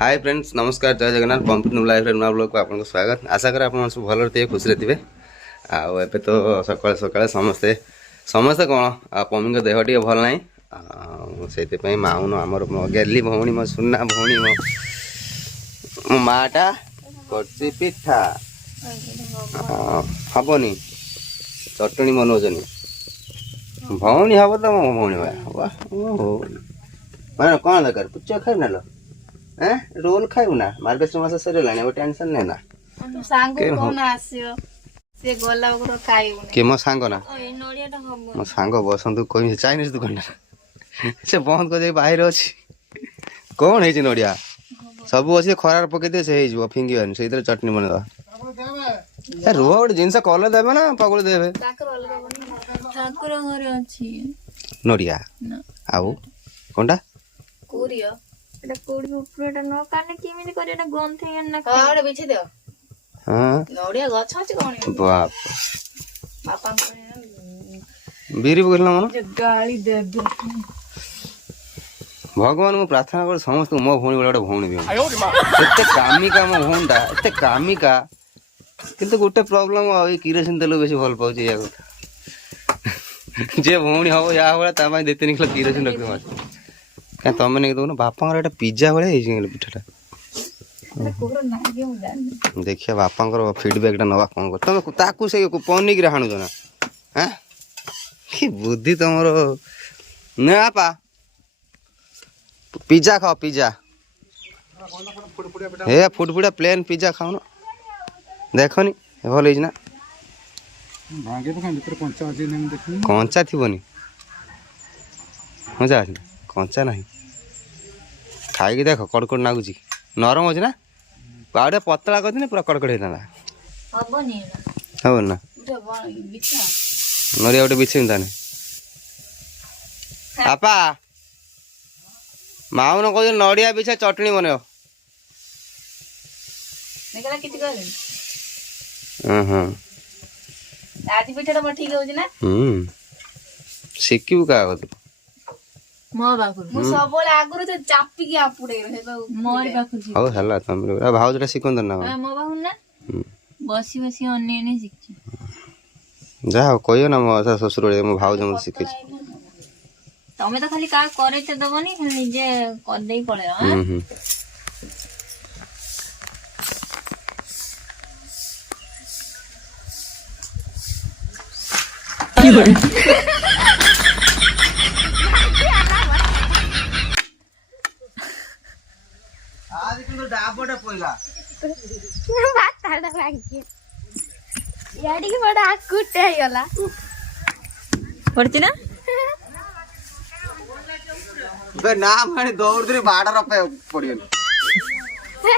Hi friends नमस्कार जय Jagannath पंपित life नुआ ब्लॉग को आपको स्वागत आशा करें आप सब भल थे खुशी थे आए तो सका सका समस्ते समस्ते कौन पम्मी देह टे भल ना से माउन आमर गेली भौणी मो सुना भौणी मो माटा कर पिठा हेनी चटणी बनौनी भौणी हम तो मो भौणी मैंने कौन दरकार पुचा खाई ना रोल खाइबू ना मार्गशीर मास सरलानी अब टेंशन नहीं ना के मो सांग ना मो सांग बसंत कह चाइनीज दुकान से बंद कर बाहर अच्छी कौन है नड़िया सब अच्छे खरार पकईदे से फिंगी से चटनी बनवा रुह गोटे जिनस कल देवे ना पकड़ देवे नड़िया आउ कौनटा बीरी पकड़ मन भगवान मु प्रार्थना कर समस्त मो भौणी गोटे भौणी भी एत कामिका मो भौणीटा एत कामिका किंतु गोटे प्रॉब्लम किरोसिन तेल बेसी भल पाऊँ या कथा जे भौणी हम या भाई दे 3 किलो किरोसिन रख क्या तुम नहीं दौन बापा गोटे पिज्जा भाई पिठाटा देखिए बापा फीडबैक नवा कौन कर तुम ताकू से पनिक हाणुच ना हाँ कि बुद्धि तुम ना पिज्जा खाओ पिज्जा हे फुटफुटिया प्लेन पिज्जा खाओ ना देखनी भल ना कंचा थी मजा आस कंचा ना खाई देख कड़कड़ नागुच नरम अच्छे ना आउटे पतला कर पूरा कड़कड़ होता हम ना नरिया गोटे बिछे ताने आपा माउन कह नड़िया बिछा चटनी बनव शिखू क्या भावटा शिखुन ना बसी बसी जा कह ना मो ससुर मो भाज मत शिखे तमें तो खाली क्या करे दबनी खाली निजे करदे पड़े आज किंतु डाबोटा पइला बाताडा भाग्य याडी के बड़ा कुटे आइला पड़ती ना बे ना माने दौड़ दे बाडर पे पड़ियन बे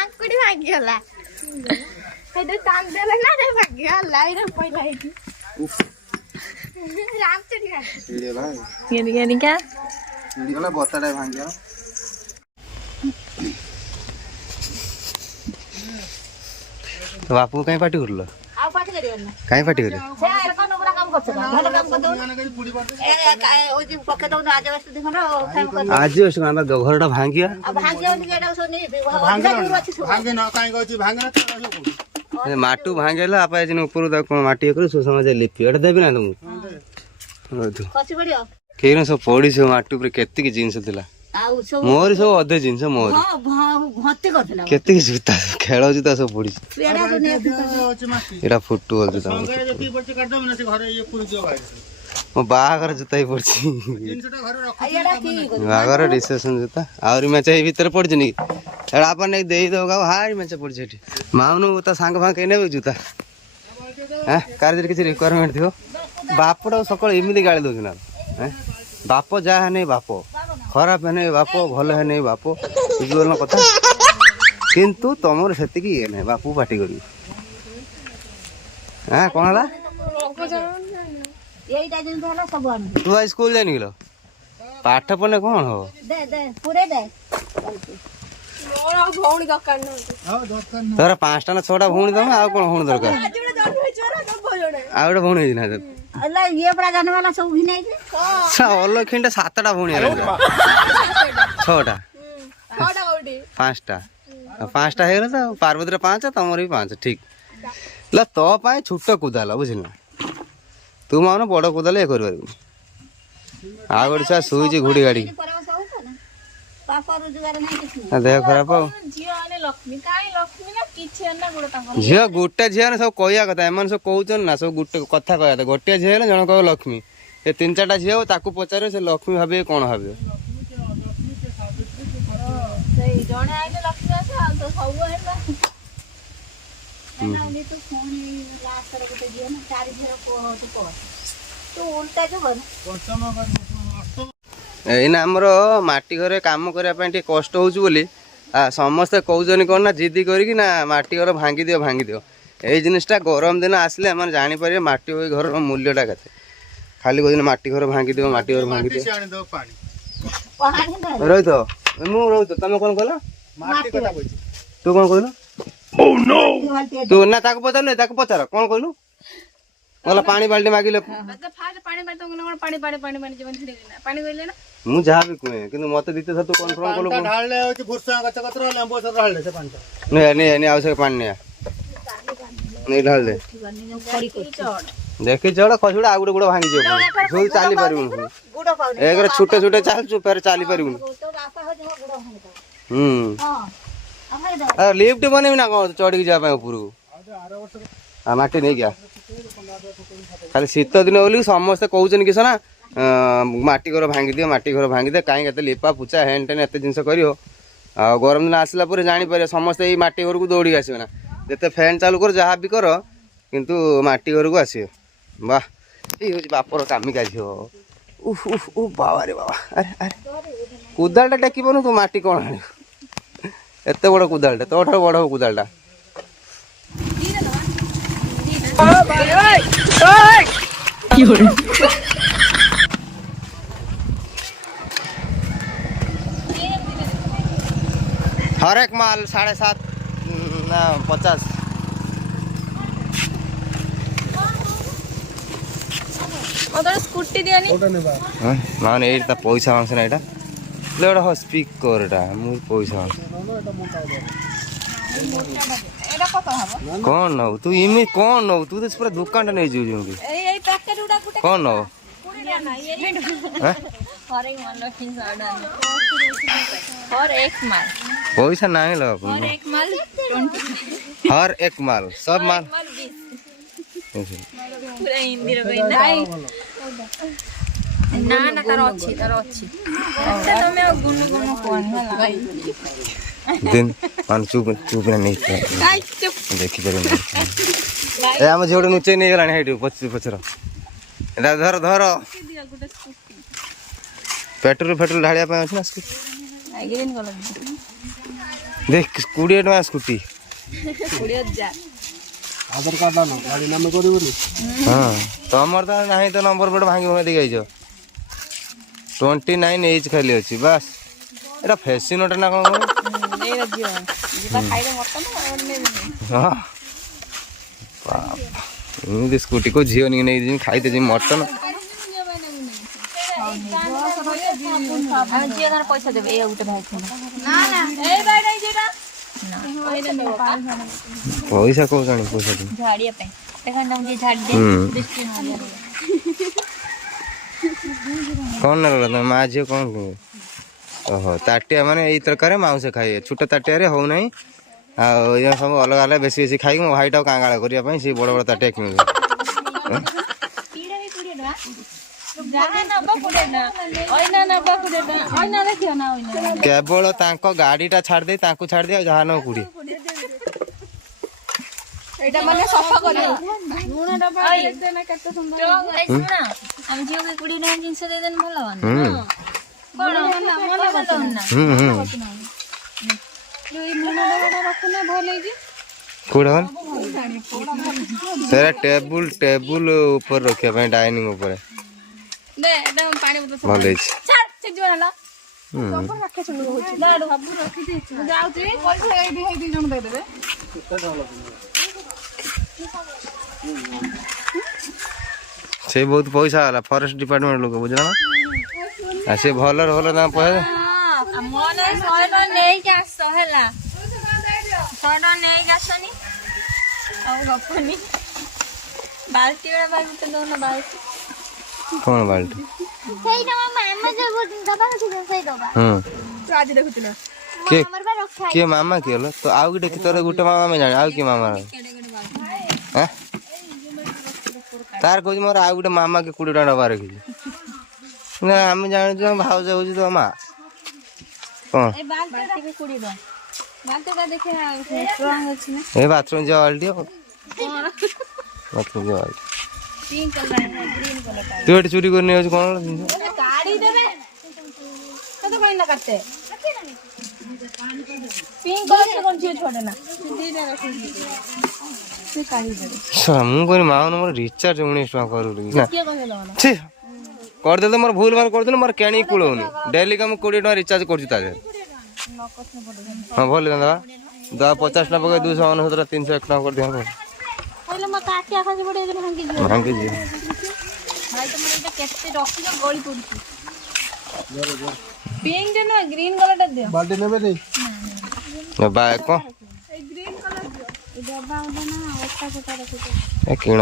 आंकुडी भाग्यला हेदे तान देला ना रे भाग्यला इरे पहिला है रामचंद्र का ये भाई ये क्या गला बताडा भांगिया तो बापू कहीं पार्टी करलो आ पार्टी करियो ना कहीं पार्टी करियो से एर कोन बड़ा काम करछ भलो काम कर दो ए काय ओ जी पके दो आज वस्तु देखो ना काम कर आज उस गाना घरटा भांगिया अब भाग्य ओनी केटा सोनी भांगे ना काई कहछि भांगे ना तो माटू भांगेला आपा जन ऊपर दा कोन माटी करू सो समाज लिपि एटा देबी ना तुम कछि बडियो केन सब पड़ी से माटू पर केते की जिंस थिला आउ सब मोर सब अधे जिंस मोर भत्ते करथला केते की जूता खेल जूता सब पड़ी पेड़ा तो ने होछि माटी एटा फुटबॉल जूता संगे जति पड़छि काट दम ना से घरे ये पुरी जो भाई मो बागर जूता ही पड़छि जिनसटा घरे रख एड़ा की बागर रिसेप्शन जूता और मैच ए भीतर पड़छि नि एड़ा अपन ने देई दो गाव हार मैच पड़छि एठी माउनु त सांग भाग केने जूता हैं कार किसी रिक्वायरमेंट थियो बापड़ा सकल एमिति गाली दउछ ना हैं बाप जा है नहीं बाप खराब है नहीं बाप भल है नहीं बाप बुझल कथा किंतु तुम से नहीं बापू पार्टी कर कौन तू आज स्कूल जानी गिल पाठ पढ़ने कौन हो तोर 5टा ना 6टा भौणी तुम आ कौन भौणी दरकार आ गोटे भौणी ना अल्ला ये बड़ा जाने वाला सब भी नहीं अलखिंटा 7टा भौणी 6टा ପାଞ୍ଚଟା ପାଞ୍ଚଟା ହେଇଗଲା ତ ପାର୍ବତୀର 5 ତମର ବି 5 ଠିକ ହେଲା ତୋ ପାଇଁ ଛୋଟ କୁଦାଲ ବୁଝିଲ ନା ତୁ ମାନେ ବଡ କୁଦାଲ ଇଏ କରିପାରିବୁନି ଆଉ ଗୋଟେ ଛୁଆ ଶୋଇଛି ଘୁଡ଼ି ଗାଡ଼ି ଦେହ ଖରାପ ଆଉ ଝିଅ ଗୋଟେ ଝିଅ ନା ସବୁ କହିବା କଥା ଏମାନେ ସବୁ କହୁଛନ୍ତି ନା ସବୁ ଗୋଟେ କଥା କହିବା କଥା ଗୋଟିଏ ଝିଅ ହେଲେ ଜଣେ କହିବ ଲକ୍ଷ୍ମୀ ଏ 3-4ଟା ଝିଅ ତାକୁ ପଚାରିବ ସେ ଲକ୍ଷ୍ମୀ ଭାବିବେ କଣ ଭାବିବ ଏଇନା ଆମର ମାଟି ଘରେ କାମ କରିବା ପାଇଁ ଟିକେ କଷ୍ଟ ହଉଛି ବୋଲି ସମସ୍ତେ କହୁଛନ୍ତି କଣ ନା ଜିଦି କରିକି ନା ମାଟି ଘର ଭାଙ୍ଗି ଦିଅ ଏଇ ଜିନିସଟା ଗରମ ଦିନ ଆସିଲେ ଆମେ ଜାଣିପାରିବେ ମାଟି ଘରର ମୂଲ୍ୟଟା କେତେ ଖାଲି କହୁଛନ୍ତି ମାଟି ଘର ଭାଙ୍ଗି ଦିଅ ରୋହିତ ମୁଁ ରୋହିତ ତମେ କଣ କହିଲ ତୁ କଣ କହିଲୁ ତୁ ନା ତାକୁ ପଚାରିଲୁ ତାକୁ ପଚାର କଣ କହିଲୁ କହିଲା ପାଣି ବାଲ୍ଟି ମାଗିଲେ ମୁଁ ଯାହା ବି କୁହେ କିନ୍ତୁ ମତେ ଦ୍ୱିତୀୟ ଥର ତୁ କନଫର୍ମ କଲୁ ଆଉ ସେ ପାଣି ନିଆ ନେଇ ଢାଳି ଦେ ଦେଖି ଚଢ ଖସୁଡା ଆଉ ଗୋଟେ ଗୋଡ ଭାଙ୍ଗିଯିବ ସବୁ ଚାଲି ପାରିବୁନି ଏକରେ ଛୁଟେ ଚାଲୁଛୁ ଫେରେ ଚାଲି ପାରିବୁନି ଲିଫ୍ଟ ବନେଇବି ନା କଣ ଚଢିକି ଯିବା ପାଇଁ ଉପରକୁ ମାଟି ନେଇକି ଖାଲି ଶୀତ ଦିନ ବୋଲି ସମସ୍ତେ କହୁଛନ୍ତି କିସ ନା ମାଟି ଘର ଭାଙ୍ଗିଦିଅ କାହିଁକି ଏତେ ଲିପା ପୁଚା ହେନ୍ ଟେନ୍ ଏତେ ଜିନିଷ କରିବ ଆଉ ଗରମ ଦିନ ଆସିଲା ପରେ ଜାଣିପାରିବ ସମସ୍ତେ ଏଇ ମାଟି ଘରକୁ ଦୌଡ଼ିକି ଆସିବେ ନା ଯେତେ ଫ୍ୟାନ୍ ଚାଲୁ କର ଯାହା ବି କର କିନ୍ତୁ ମାଟି ଘରକୁ ଆସିବେ ବାହ ଏଇ ହେଉଛି ବାପର କାମିକା ଝିଅ ବାବାରେ ବାବା ଆରେ କୁଦାଳଟା ଟେକିବନି ତୁ ମାଟି କ'ଣ ଆଣିବୁ ଏତେ ବଡ଼ କୁଦାଳଟା ତୋଠାରୁ ବଡ଼ ହବ କୁଦାଳଟା हर एक माल 7.5 ना 50 स्कूटी दियानी माने एटा पैसा मांस ना एटा लेडा हो स्पीकर एटा मु पैसा एटा कत हबो कोन न तू इमे कोन न तू तो पूरा दुकान टा नै जीउ जीउ ए पैकेट उडा गुटे कोन न हर एक माल पैसा नहीं लो हर एक माल 20 हर एक माल सब माल पूरा हिंदी रे ना ना तार अच्छी अच्छा तमे गुण कोन भाई दिन मान चुप नहीं देखी जरूर ए हम जोड़ नुचे नहीं गलानी हेटू पछर एटा धर पेट्रोल ढालिया पे अछि ना देख 20 टका स्कूटी 20,000 आधार कार्ड ना गाड़ी नाम करबोनी हां तमर त नाही तो नंबर प्लेट भांगी भांगी दे गइजो 29 एज खाली अछि बस एटा फैसिनोटा ना कोन ए रजियो जेटा खाइले मटन और ने हां बाप स्कूटी को झियो नहीं जी खाइते जी मटन हम जियो पैसा देबे ए उठे भाई ना ए भाई नहीं जेटा ना पैसा को जानी पैसा दे झाड़िया पे देखन हम जे झाड़ दे दृष्टि ना कौन ना माँ झील कौन ओहो ताटिया माने एई तरकारी माउस खाइए छोटा ताटिया रे हो नहीं आ सब अलग अलग बेसी बेसी खाई मो भाईटा कांगाला करिया पई से बड़ बड़ ताटिया किनु केवल तांको गाड़ीटा छाड़ दे तांको छाड़ दे जहां न कुड़ी एटा माने सफा करियो नून डब्बा देते ना कते सुंदर हम जियो के कुड़ी ने जिंस दे देन भलो बन कोन ना जो ई नून डब्बा रखने भले जी कोड़न सेरा टेबल ऊपर रखिया पई डाइनिंग ऊपर दे एकदम पानी बोतल भले छाड़ से जोला सब रखे चलो होची लाडू सब रखी दे जाऊ जे पैसा ए भी हे जण दे देबे से बहुत पैसा वाला फॉरेस्ट डिपार्टमेंट लोग बुझला ना आ से भलर भलर दाम पैसा हम ମୋର 100 ଟଙ୍କା ନେଇକି ଆସ ହେଲା 100 ଟଙ୍କା ନେଇକି ଆସନି ଆଉ ଗପନି ବାଲ୍ଟି ଗୁଡ଼ା ଭାଇ ଗୋଟେ ଦଉନ ବାଲ୍ଟି କଣ ବାଲ୍ଟି? ସେଇଟା ମୋ ମାମା ଯୋଉ ଦବା ରଖିଛନ୍ତି ସେଇ ଦବା ତୁ ଆଜି ଦେଖୁଥିଲ କିଏ ଆମର ବା ରଖା କିଏ ମାମା କିଏ ହେଲା ତ ଆଉ ଗୋଟେ ତୋର ଗୋଟେ ମାମା ଆମେ ଜାଣି ଆଉ କିଏ ମାମା ଆଁ? ତାର କହୁଛି ମୋର ଆଉ ଗୋଟେ ମାମା କି 20 ଟଙ୍କା ଡବା ରଖିଛି ନା ଆମେ ଜାଣିଛୁ ଆମ ଭାଉଜ ହଉଛି ତ ମା କଣ ଏ ବାଲ୍ଟି କୁ 20 ଟଙ୍କା ବାଲ୍ଟିଟା ଦେଖିଆ ଷ୍ଟ୍ରଙ୍ଗ ଅଛି ନା ଏ ବାଥରୁମ ଯିବା ବାଲ୍ଟି ଆଉ କଣ ବାଥରୁମ ଯିବା ବାଲ୍ଟି ପିଙ୍କ୍ କଲର ଗ୍ରୀନ କଲର ତୁ ଏଠି ଚୁରି କରି ନେଇ କଣ ଜିନିଷ କାଢି ଦେବେ କତ କହିଲା କାଟେ ପିଙ୍କ୍ କଲର ସେ କଣ ଝିଅ ଛୋଟ ନା ଦିଟା ରଖିଛି ସେ କାଢି ଦେବେ ମୁଁ କହିଲି ମାଉନ ମୋର ରିଚାର୍ଜ 19 ଟଙ୍କା କରୁଲି ନା କିଏ କହିଲା ନା ଛି କରିଦେଲେ ମୋର ଭୁଲ ଭାଲ କରିଦେଲେ ମୋର କେଣିକି କୁଳଉନି ଡେଲି କା ମୁଁ 20 ଟଙ୍କା ରିଚାର୍ଜ କରୁଛି ତା ଦେହରେ ହଁ ଭଲ ଦାଦା 50 ଟଙ୍କା ପକେଇ 269 301 ଟଙ୍କା କରିଦିଅ କହିଲେ ମୋ କାଠି ଆକାଶ ପଡେ ଏଦିନ ଭାଙ୍ଗି ଯିବ ଭାଙ୍ଗି ଯିବ ଭାଇ ତମର ଏଇଟା କେତେ ରଖିଛ ଗଳି ପଡୁଛି ପିଙ୍କ୍ ଟେ ନୁହଁ ଗ୍ରୀନ କଲରଟା ଦିଅ ବାଲ୍ଟି ନେବେ ନି ବାଏ କଣ ଏଇ ଗ୍ରୀନ କଲର ଦିଅ ଏ ଡବା ଗୋଟେ ନା ଅଟା ଫଟା ରଖିଛ ଏ କିଣ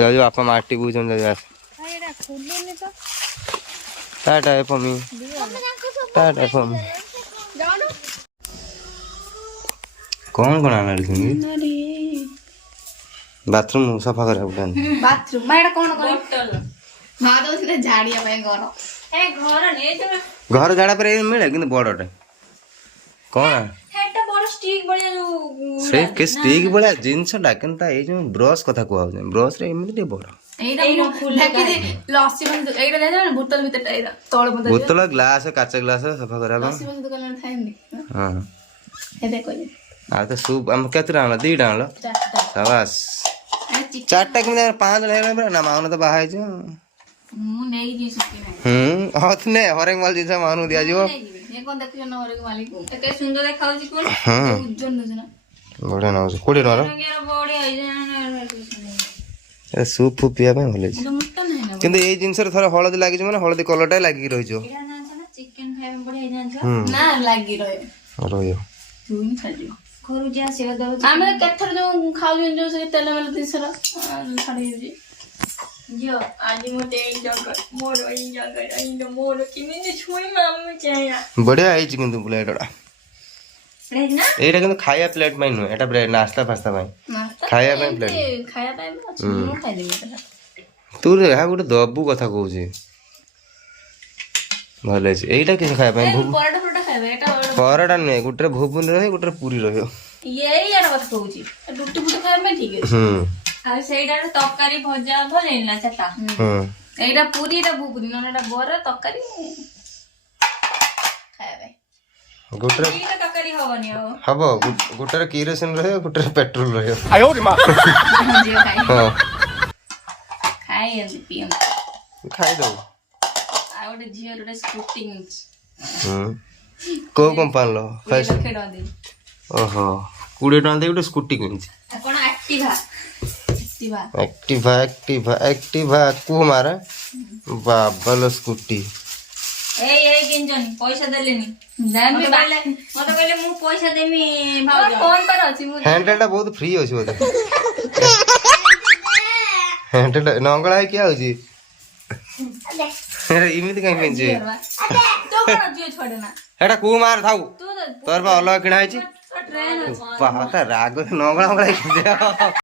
ଯାଉଛି ବାପା ମାଟି ବୁଝୁଛନ୍ତି ଯାଉଛି ଆସ ଭାଇ ଏଇଟା ଖୋଲୁନି ତ ଟାଟା ଏପମି ଟାଟା ଏପମି ଯାଉନ କଣ କଣ ଆଣିଛନ୍ତି ବାଥରୁମ ସଫା କରିବାକୁ ପ୍ଲାନ୍ ବାଥରୁମ ମା ଏଟା କଣ କରେ ବୋଟଲ ମା ଦଉଥିଲେ ଝାଡିବା ପାଇଁ ଘର ଏ ଘର ନେ ଯୋଉ ଘର ଝାଡା ପରେ ମିଳେ କିନ୍ତୁ ବଡଟେ କଣ ହେଟା ବଡ ଷ୍ଟିକ୍ ଭଳିଆ ଯୋଉ ସେ କେ ଷ୍ଟିକ୍ ଭଳିଆ ଜିନିଷଟା କିନ୍ତୁ ତା ଏଇ ଯୋଉ ବ୍ରଶ କଥା କୁହାହଉଛି ବ୍ରଶ ରେ ଏମିତି ଟିକେ ବଡ ଏଇଟା ଫୁଲକି ଲସି ବନ୍ଦ ଏଇଟା ଦେଇଦବ ନା ବୋତଲ ଭିତରଟା ଏଇଟା ତଳ ବୋତଲ ବୋତଲ ଗ୍ଲାସ କାଚ ଗ୍ଲାସ ସଫା କରିବା ପାଇଁ ଲସି ବନ୍ଦ ଦୋକାନରେ ଥାଏନି ହଁ ହେଦେ କହିଲେ ଆଉ ତ ସୁପ୍ ଆମେ କେତେଟା ଆଣିଲ 2ଟା ଆଣିଲ ଚାରଟା ସାବାସ୍ 4ଟା କେମିତି 5 ଜଣ ହେଇଗଲା ପରା ନା ମାଉନ ତ ବାହା ହେଇଛି ମୁଁ ନେଇକି ଯିବି ହଁ ତୁ ନେ ହରେକ ମାଲ ଜିନିଷ ମାଉନକୁ ଦିଆଯିବ ଏ କଣ ଦେଖୁଛ ନା ଘରକୁ ମାଲିକ କେତେ ସୁନ୍ଦର ଦେଖାଉଛି କୋନ ହଁ ଉଜ୍ଜନ ଦଉଛ ନା ବଢିଆ ନଉଛି 20 ଟଙ୍କାର ବଢିଆ ହେଇଛି ସୁପ୍ ଫୁପ୍ ପିଇବା ପାଇଁ ଭଲ ହେଇଛି ମୋଟା ନାହିଁ ନା କିନ୍ତୁ ଏଇ ଜିନିଷରେ ଥରେ ହଳଦୀ ଲାଗିଛି ମାନେ ହଳଦୀ କଲରଟା ଲାଗିକି ରହିଯିବ ଏଇଟା ଜାଣିଛ ନା ଚିକେନ ଖାଇବା ବଢିଆ ଜାଣିଛ ନା ଲାଗି ରହିବ ରହିବ ତୁ ହିଁ ଖାଇଯିବ ଘରୁ ଯାହା ସେବା ଦଉଛି ଆମେ କେତେଥର ଯୋଉ ଖାଉଛନ୍ତି ଯୋଉ ସେ ତେଲ ମେଲ ଜିନିଷର ଛାଡି ଯାଉଛି ଝିଅ ଆଜି ମତେ ଏଇ ଜାଗା ମୋର ଏଇ ଜାଗାଟା ଏଇ ମୋର କେମିତି ଛୁଇଁ ମାମୁ ଚାହିଁଆ ବଢିଆ ହେଇଛି କିନ୍ତୁ ପ୍ଲେଟଟା ନା ଏଇଟା କିନ୍ତୁ ଖାଇବା ପ୍ଲେଟ ପାଇଁ ନୁହେଁ ଏଟା ନାସ୍ତା ଫାସ୍ତା ପାଇଁ ଖାଇବା ପାଇଁ ପ୍ଲେଟ ଖାଇବା ପାଇଁ ବି ଅଛି ମୁଁ ଖାଇଦେବି ଏଇଟା ତୁ ଏହା ଗୋଟେ ଦବୁ କଥା କହୁଛି ଭଲ ହେଇଛି ଏଇଟା କିଛି ଖାଇବା ପାଇଁ ପରଟା ଫରଟା ଖାଇବା ଏଟା ପରଟା ନୁହେଁ ଗୋଟେ ଭୁବୁନି ରହିବ ଗୋଟେ ପୁରୀ ରହିବ ଏଇଟା କଥା କହୁଛି ରୁଟି ଫୁଟି ଖାଇବା ପାଇଁ ଠିକ ଅଛି ଆଉ ସେଇଟା ତରକାରୀ ଭଜା ଭଲ ହେଇନା ସେଟା ଏଇଟା ପୁରୀ ଏଇଟା ଭୁଗୁନି ନହେଲେ ଏଟା ବରା ତରକାରୀ ଖାଇବା ପାଇଁ ଗୋଟେ ଦିଟା ତରକାରୀ ହବନି ଆଉ ହବ ଗୋଟେରେ କିରୋସିନ ରହିବ ଗୋଟେରେ ପେଟ୍ରୋଲ ରହିବ ଝିଅ ଖାଇ ହଁ ଖାଇ ଏମିତି ପିଅନ୍ତି ଖାଇଦବୁ ଆଉ ଗୋଟେ ଝିଅ ଗୋଟେ ସ୍କୁଟି କିଣିଛି କୋଉ କମ୍ପାନୀର 20 ଲକ୍ଷ ଟଙ୍କା ଦେଇ ଓହୋ 20 ଟଙ୍କା ଦେଇ ଗୋଟେ ସ୍କୁଟି କିଣିଛି କଣ ଆକ୍ଟିଭା एक्टिवा कुमार बाबल स्कूटी ଏଇ କିଣିଛନି ପଇସା ଦେଲେନି ମତେ କହିଲେ ମୁଁ ପଇସା ଦେମି ଭାଉଜ ଫୋନ କର ଅଛି ମୁଁ ହ୍ୟାଣ୍ଡେଲଟା ବହୁତ ଫ୍ରି ଅଛି ବୋଧେ ହ୍ୟାଣ୍ଡେଲଟା ନଙ୍ଗଳା ହେଇକି ଆଉଛି ଏମିତି କାହିଁ ପିନ୍ଧି ହେଟା କୁମାର ଥାଉ ତୋର ବା ଅଲଗା କିଣା ହେଇଛି ରାଗ ନଙ୍ଗଳା